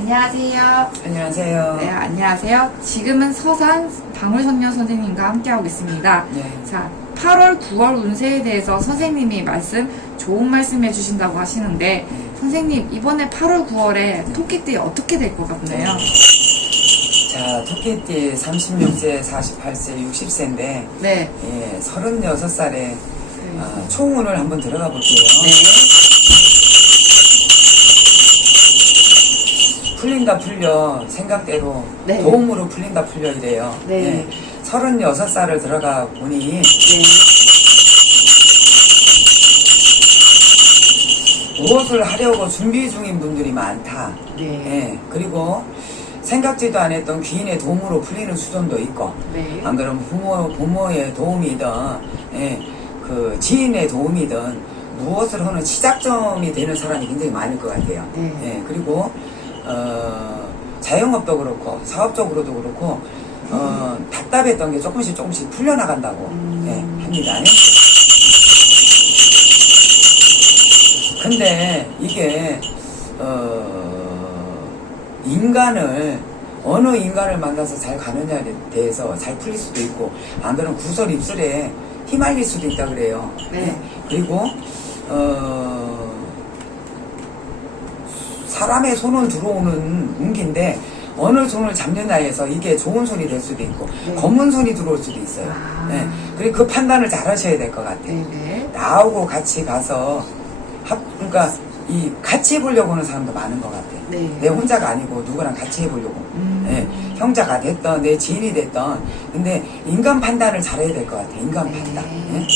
안녕하세요. 안녕하세요. 네, 안녕하세요. 지금은 서산 방울선녀 선생님과 함께하고 있습니다. 네. 자, 8월, 9월 운세에 대해서 선생님이 말씀, 좋은 말씀 해주신다고 하시는데, 선생님, 이번에 8월, 9월에 토끼띠 어떻게 될 것 같나요? 자, 토끼띠 36세, 48세, 60세인데, 네. 예, 36살에 네. 아, 총운을 한번 들어가 볼게요. 네. 풀린다 풀려 생각대로 네. 도움으로 풀린다 풀려 이래요. 네. 36살을 들어가 보니 네. 무엇을 하려고 준비 중인 분들이 많다. 네. 예, 그리고 생각지도 않았던 귀인의 도움으로 풀리는 수준도 있고 네. 안 그러면 부모, 부모의 도움이든, 예, 그 지인의 도움이든, 무엇을 하는 시작점이 되는 사람이 굉장히 많을 것 같아요. 네. 예, 그리고, 어, 자영업도 그렇고, 사업적으로도 그렇고, 어, 답답했던 게 조금씩 조금씩 풀려나간다고, 음. 예, 합니다. 근데 이게, 어, 인간을 어느 인간을 만나서 잘 가느냐에 대해서 잘 풀릴 수도 있고 안 그러면 구설 입술에 휘말릴 수도 있다 그래요. 네. 그리고 어, 사람의 손은 들어오는 운기인데 어느 손을 잡느냐에서 이게 좋은 손이 될 수도 있고 네. 검은 손이 들어올 수도 있어요. 아. 네. 그리고 그 판단을 잘 하셔야 될 것 같아요. 네. 나하고 같이 가서 합, 그러니까 이 같이 해보려고 하는 사람도 많은 것 같아요. 네. 내 혼자가 아니고 누구랑 같이 해보려고. 음. 예, 형제가 됐던 내 지인이 됐던 근데 인간 판단을 잘해야 될 것 같아요. 인간 네. 판단. 예?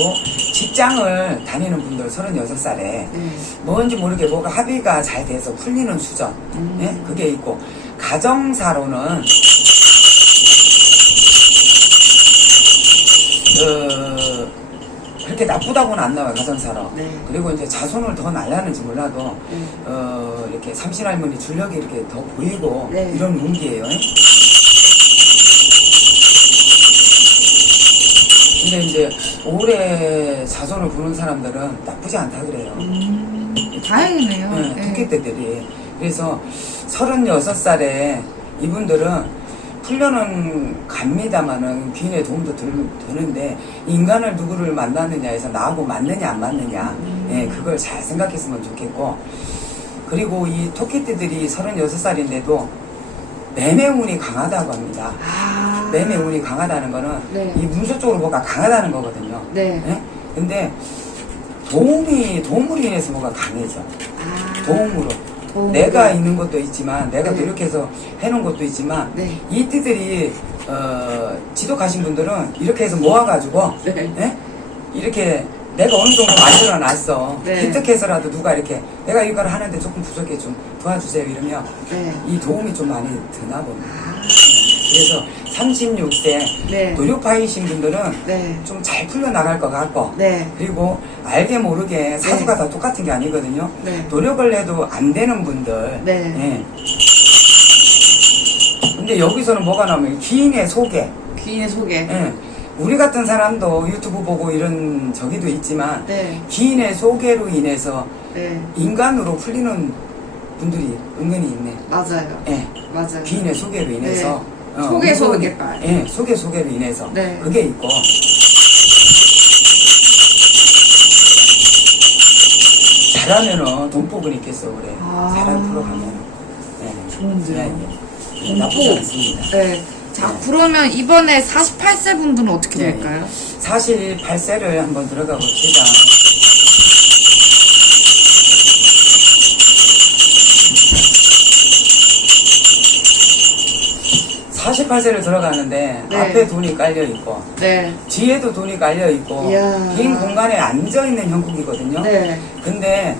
그리고 직장을 다니는 분들 36살에 네. 뭔지 모르게 뭐가 합의가 잘 돼서 풀리는 수전 음. 예? 그게 있고 가정사로는 그 그렇게 나쁘다고는 안 나와요 가정사로 네. 그리고 이제 자손을 더 날라는지 몰라도 네. 어 이렇게 삼신할머니 줄력이 이렇게 더 보이고 네. 이런 운기예요 예? 올해 자손을 보는 사람들은 나쁘지 않다 그래요 음. 다행이네요. 네, 네. 토끼떼들이. 그래서 36살에 이분들은 풀려는 갑니다마는 귀인의 도움도 들, 되는데 인간을 누구를 만나느냐에서 나하고 맞느냐 안 맞느냐 음. 예, 그걸 잘 생각했으면 좋겠고 그리고 이 토끼떼들이 36살인데도 매매운이 강하다고 합니다. 아. 매매운이 강하다는 거는 네. 이 문서 쪽으로 뭐가 강하다는 거거든요. 네. 예? 근데 도움이 도움으로 인해서 뭐가 강해져. 아. 도움으로. 도움으로. 내가 있는 것도 있지만, 내가 네. 노력해서 해놓은 것도 있지만, 네. 이 띠들이, 어, 지독하신 분들은 이렇게 해서 모아가지고, 네. 예? 이렇게 내가 어느 정도 만들어 놨어. 네. 기특해서라도 누가 이렇게, 내가 이걸 하는데 조금 부족해 좀 도와주세요. 이러면 네. 이 도움이 좀 많이 드나 봅니다. 아. 그래서 36세 네. 노력파이신 분들은 네. 좀 잘 풀려나갈 것 같고, 네. 그리고 알게 모르게 사주가 다 똑같은 게 아니거든요. 네. 노력을 해도 안 되는 분들. 네. 예. 근데 여기서는 뭐가 나오면 귀인의 소개. 귀인의 소개. 예. 우리 같은 사람도 유튜브 보고 이런 저기도 있지만 네. 귀인의 소개로 인해서 네. 인간으로 풀리는 분들이 은근히 있네. 맞아요. 예. 맞아요. 귀인의 소개로 인해서 어, 소개, 운석이- 소개빨. 예, 소개 소개로 인해서 네. 그게 있고 잘하면은 돈복은 있겠어 그래 아. 잘 풀어가면 예. 좋은데요. 예, 예. 나쁘지 않습니다 네. 자, 네. 그러면 이번에 48세 분들은 어떻게 네. 될까요? 사실 발세를 한번 들어가 봅시다 48세를 들어가는데 네. 앞에 돈이 깔려 있고 네. 뒤에도 돈이 깔려 있고 이야. 빈 공간에 앉아 있는 형국이거든요. 네. 근데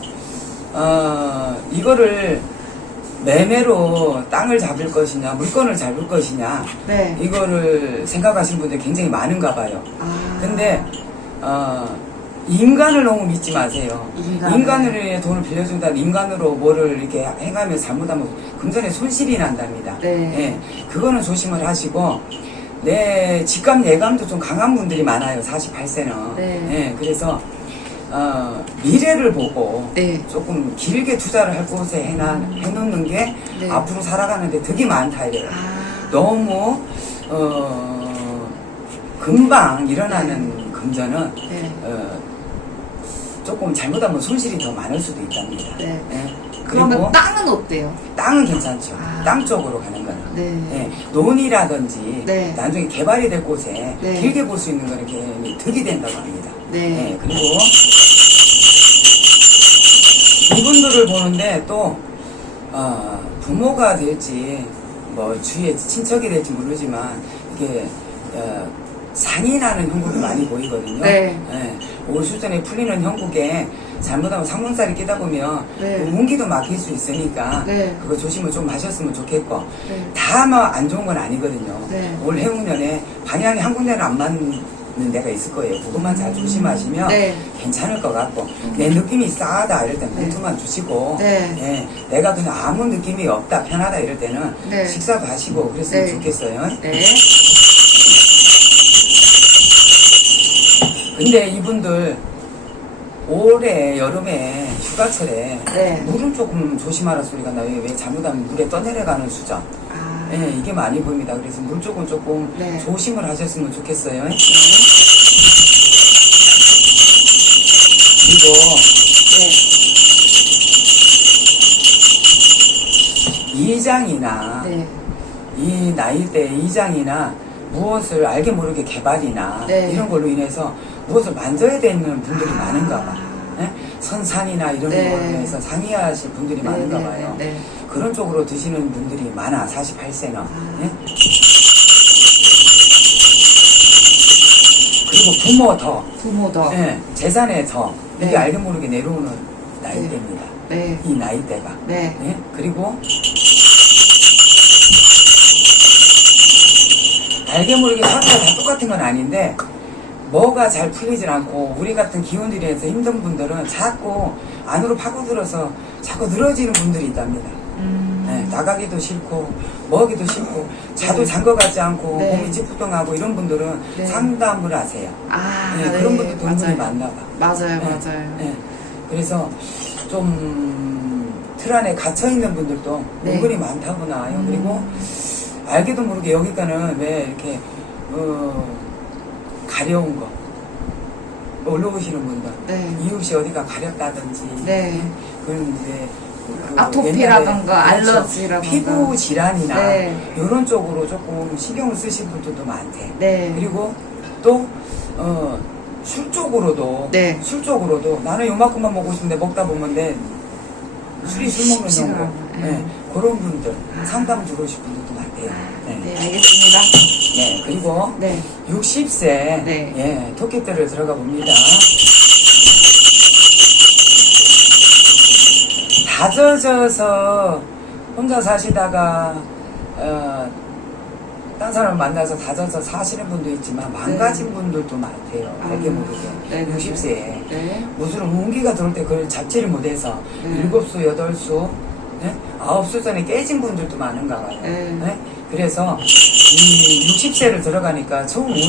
어 이거를 매매로 땅을 잡을 것이냐 물건을 잡을 것이냐 네. 이거를 생각하시는 분들이 굉장히 많은가 봐요. 아. 근데 어 인간을 너무 믿지 마세요. 인간을. 인간을 돈을 빌려준다 인간으로 뭐를 이렇게 행하면 잘못하면 금전에 손실이 난답니다. 네. 예, 그거는 조심을 하시고 내 직감 예감도 좀 강한 분들이 많아요. 48세는. 네. 예, 그래서 어, 미래를 보고 네. 조금 길게 투자를 할 곳에 해놔, 해놓는 게 네. 앞으로 살아가는데 득이 많다 이래요. 아. 너무 어, 금방 일어나는 금전은 조금 잘못하면 손실이 더 많을 수도 있답니다. 네. 예. 그러면 그리고 땅은 어때요? 땅은 괜찮죠. 아. 땅 쪽으로 가는 거는. 네. 예, 논이라든지 네. 나중에 개발이 될 곳에 네. 길게 볼 수 있는 거는 괜히 득이 된다고 합니다. 네. 예, 그리고 이분들을 보는데 또 어, 부모가 될지 뭐 주위에 친척이 될지 모르지만 이게 어, 상이 나는 형국이 많이 보이거든요. 네. 예, 올 수전에 풀리는 형국에 잘못하면 상문살이 끼다 보면 네. 그 운기도 막힐 수 있으니까 네. 그거 조심을 좀 하셨으면 좋겠고 네. 다뭐안 좋은 건 아니거든요. 네. 올 해운년에 방향이 한 군데는 안 맞는 데가 있을 거예요. 그것만 잘 조심하시면 네. 괜찮을 것 같고 내 느낌이 싸하다 이럴 때는 네. 봉투만 주시고 네. 예, 내가 그냥 아무 느낌이 없다 편하다 이럴 때는 네. 식사도 하시고 그랬으면 네. 좋겠어요. 네. 근데 이분들 올해 여름에 휴가철에 네. 물은 조금 조심하라 소리가 나요. 왜 잘못하면 물에 떠내려가는 수저. 아. 예, 이게 많이 보입니다. 그래서 물 쪽은 조금 네. 조심을 하셨으면 좋겠어요. 네. 그리고 네. 이장이나 네. 이 나이대 이장이나 무엇을 알게 모르게 개발이나 네. 이런 걸로 인해서 무엇을 만져야 되는 분들이 아. 많은가 봐. 예? 선산이나 이런 네. 걸로 인해서 상의하실 분들이 많은가 네, 봐요. 네, 네. 그런 쪽으로 드시는 분들이 많아, 48세는. 아. 그리고 부모 더, 부모 더. 예, 재산에 더, 이게 네. 알게 모르게 내려오는 나이대입니다. 네. 이 나이대가. 네. 예? 그리고 알게 모르게 상태가 다 똑같은 건 아닌데 뭐가 잘 풀리질 않고 우리 같은 기운들에서 힘든 분들은 자꾸 안으로 파고들어서 자꾸 늘어지는 분들이 있답니다. 음. 예, 나가기도 싫고 먹기도 싫고 자도 네. 잔것 같지 않고 네. 몸이 찌뿌둥하고 이런 분들은 네. 상담을 하세요. 아. 예, 네. 그런 분들도 은근히 맞아요. 많나 봐. 맞아요, 예, 맞아요. 예. 그래서 좀 틀 안에 갇혀 있는 분들도 네. 은근히 많다고 나와요. 음. 그리고 알게도 모르게 여기가는 왜 이렇게 어, 가려운 거 올라오시는 분들 네. 이웃이 어디가 가렵다든지 네. 그런 이제 그 아토피라던가 옛날에 알러지라던가. 피부 질환이나 네. 이런 쪽으로 조금 신경을 쓰신 분들도 많대. 네. 그리고 또, 어, 술 쪽으로도, 네. 술 쪽으로도 나는 요만큼만 먹고 싶은데 먹다 보면 내 술이 술 먹는 쉽지가 정도. 않아요. 네. 그런 분들, 아. 상담 들어오실 분들도 많대요. 네. 네, 알겠습니다. 네. 그리고 네. 60세, 네. 예, 토끼들을 들어가 봅니다. 다 젖어서 혼자 사시다가, 어, 딴 사람 만나서 다져서 사시는 분도 있지만 망가진 분들도 많대요. 아, 알게 모르게. 네, 네, 60세에. 네. 무슨 운기가 들어올 때 그걸 잡지를 못해서 네. 일곱 수, 여덟 수, 네? 아홉 수 전에 깨진 분들도 많은가 봐요. 네. 네? 그래서 이 60세를 들어가니까 처음 운이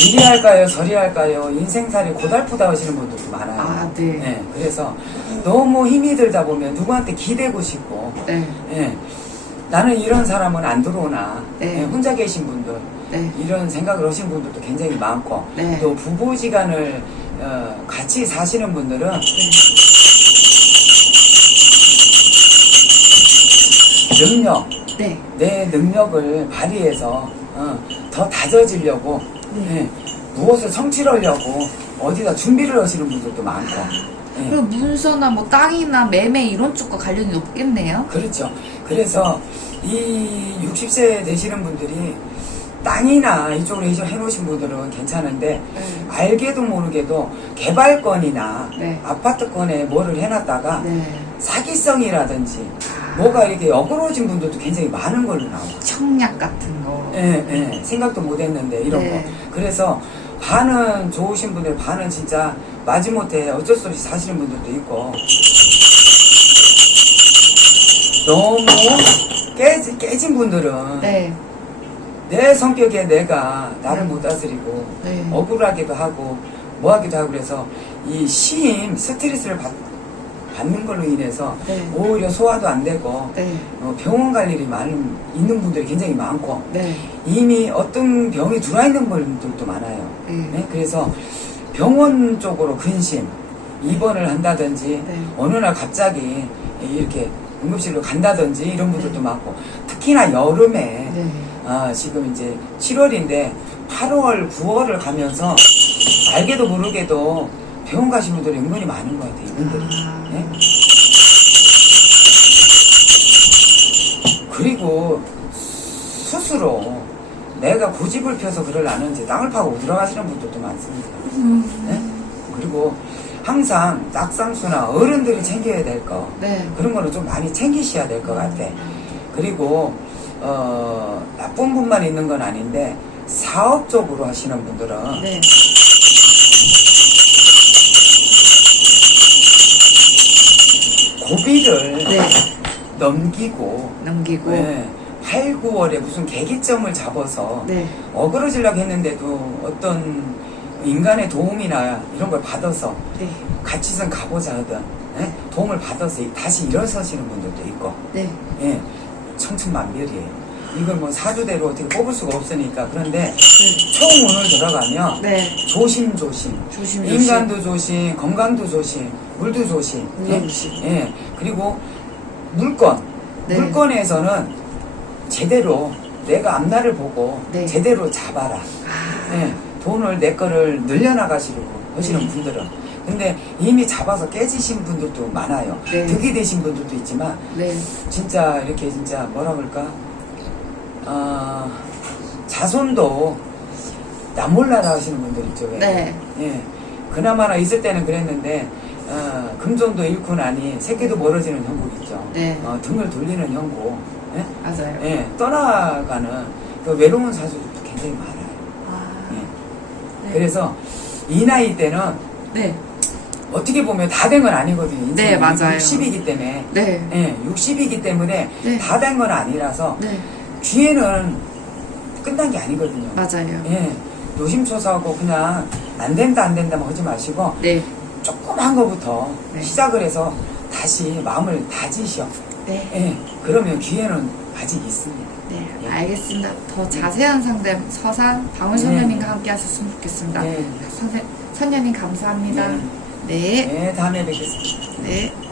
이리 할까요, 저리 할까요, 인생살이 고달프다 하시는 분들도 많아요. 아, 네. 그래서 너무 힘이 들다 보면 누구한테 기대고 싶고, 네. 예. 나는 이런 사람은 안 들어오나, 네. 예, 혼자 계신 분들, 네. 이런 생각을 하신 분들도 굉장히 많고, 네. 또 부부지간을 어, 같이 사시는 분들은 능력, 네. 내 능력을 발휘해서 어, 더 다져지려고 네. 예, 무엇을 성취하려고 어디다 준비를 하시는 분들도 많고 예, 그리고 문서나 뭐 땅이나 매매 이런 쪽과 관련이 높겠네요. 그렇죠. 그래서 이 60세 되시는 분들이 땅이나 이쪽으로 해서 해놓으신 분들은 괜찮은데 네. 알게도 모르게도 개발권이나 네. 아파트권에 뭐를 해놨다가 네. 사기성이라든지 뭐가 이렇게 어그러진 분들도 굉장히 많은 걸로 나와요. 청약 같은 거. 예, 예. 생각도 못 했는데, 이런 네. 거. 그래서, 반은 좋으신 분들, 반은 진짜 마지못해 어쩔 수 없이 사시는 분들도 있고, 너무 깨, 깨진 분들은 네. 내 성격에 내가 나를 네. 못 다스리고 네. 억울하기도 하고 뭐 하기도 하고 그래서 이 시임 스트레스를 받, 받는 걸로 인해서 네. 오히려 소화도 안 되고 네. 어, 병원 갈 일이 많은 있는 분들이 굉장히 많고 네. 이미 어떤 병이 들어와 있는 분들도 많아요. 네. 네? 그래서 병원 쪽으로 근심 입원을 한다든지 네. 어느 날 갑자기 이렇게 응급실로 간다든지 이런 분들도 네. 많고 특히나 여름에 네. 아, 지금 이제 7월인데 8월, 9월을 가면서 알게도 모르게도 병원 가신 분들이 은근히 많은 것 같아요, 이분들이. 아. 네? 그리고 스스로 내가 고집을 펴서 그를 아는지 땅을 파고 들어가시는 분들도 많습니다. 음. 네? 그리고 항상 짝상수나 어른들이 챙겨야 될 거. 네. 그런 거는 좀 많이 챙기셔야 될 것 같아. 그리고 어, 나쁜 분만 있는 건 아닌데 사업적으로 하시는 분들은 네. 고비를 네. 넘기고 넘기고. 네, 8, 9월에 무슨 계기점을 잡아서 네. 어그러지려고 했는데도 어떤 인간의 도움이나 이런 걸 받아서 네. 같이선 가보자 하든 예? 도움을 받아서 다시 일어서시는 분들도 있고 네. 예, 청춘만별이에요. 이걸 뭐 사주대로 어떻게 뽑을 수가 없으니까 그런데 네. 총운을 들어가면 네. 조심조심 조심 조심. 인간도 조심 건강도 조심 물도 조심 예? 예. 그리고 물건 네. 물건에서는 제대로 내가 앞날을 보고 네. 제대로 잡아라 아. 예, 돈을 내 거를 늘려나가시려고 하시는 네. 분들은 근데 이미 잡아서 깨지신 분들도 많아요 네. 득이 되신 분들도 있지만 네. 진짜 이렇게 진짜 뭐라 그럴까 아 자손도 나 몰라라 하시는 분들 있죠 왜? 네. 예 그나마나 있을 때는 그랬는데 어, 금전도 잃고 나니 새끼도 멀어지는 형국 있죠 네. 어, 등을 돌리는 형국 예? 맞아요. 예, 떠나가는 그 외로운 사주들도 굉장히 많아요 아. 예. 네. 그래서 이 나이 때는 네. 어떻게 보면 다 된 건 아니거든요. 네, 맞아요. 60이기 때문에. 네. 예, 60이기 때문에 네. 다 된 건 아니라서 네. 뒤에는 끝난 게 아니거든요. 맞아요. 예, 노심초사하고 그냥 안 된다 안 된다만 하지 마시고 네. 조그만 거부터 네. 시작을 해서 다시 마음을 다지셔. 네. 예, 그러면 기회는 아직 있습니다. 네. 예. 알겠습니다. 더 자세한 상담 서산 방울 네. 선녀님과 함께 하셨으면 좋겠습니다. 네. 선생, 선녀님 감사합니다. 네. 네. 네, 다음에 뵙겠습니다. 네.